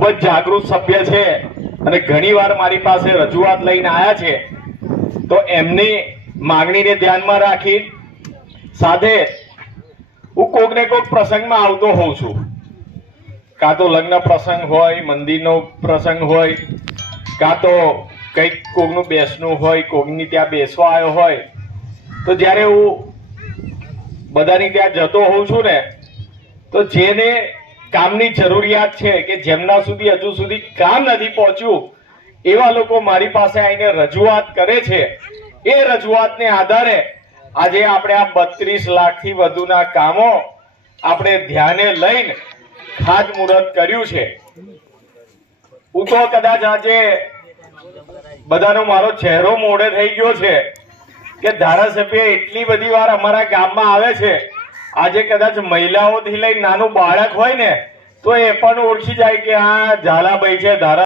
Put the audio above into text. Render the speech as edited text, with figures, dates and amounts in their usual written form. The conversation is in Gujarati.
ખૂબ જ જાગૃત સભ્ય છે અને ઘણીવાર મારી પાસે રજૂઆત લઈને આવ્યા છે, તો એમની માંગણીને ધ્યાનમાં રાખી સાથે હું કોક ને કોક પ્રસંગમાં આવતો હોઉં છું, કાં તો લગ્ન પ્રસંગ હોય, મંદિરનો પ્રસંગ હોય, કાં તો કંઈક કોકનું બેસનું હોય, કોકની ત્યાં બેસવા આવ્યો હોય, તો જ્યારે હું બધાની ત્યાં જતો હોઉં છું ને, તો જેને કામની જરૂરિયાત છે કે જેમના સુધી હજુ સુધી કામ નથી પહોંચ્યું એવા લોકો મારી પાસે આવીને રજૂઆત કરે છે. એ રજૂઆતને આધારે આજે આપણે આ 32 લાખથી વધુના કામો આપણે ધ્યાને લઈને ખાતમુહૂર્ત કર્યું છે. હું તો કદાચ આજે બધાનો મારો ચહેરો મોઢે થઈ ગયો છે કે ધારાસભ્ય એટલી બધી વાર અમારા ગામમાં આવે છે. આજે કદાચ મહિલાઓથી લઈને નાનું બાળક હોય ને તો એ પણ ઓળખી જાય કે આ ઝાલાભાઈ છે, ધારા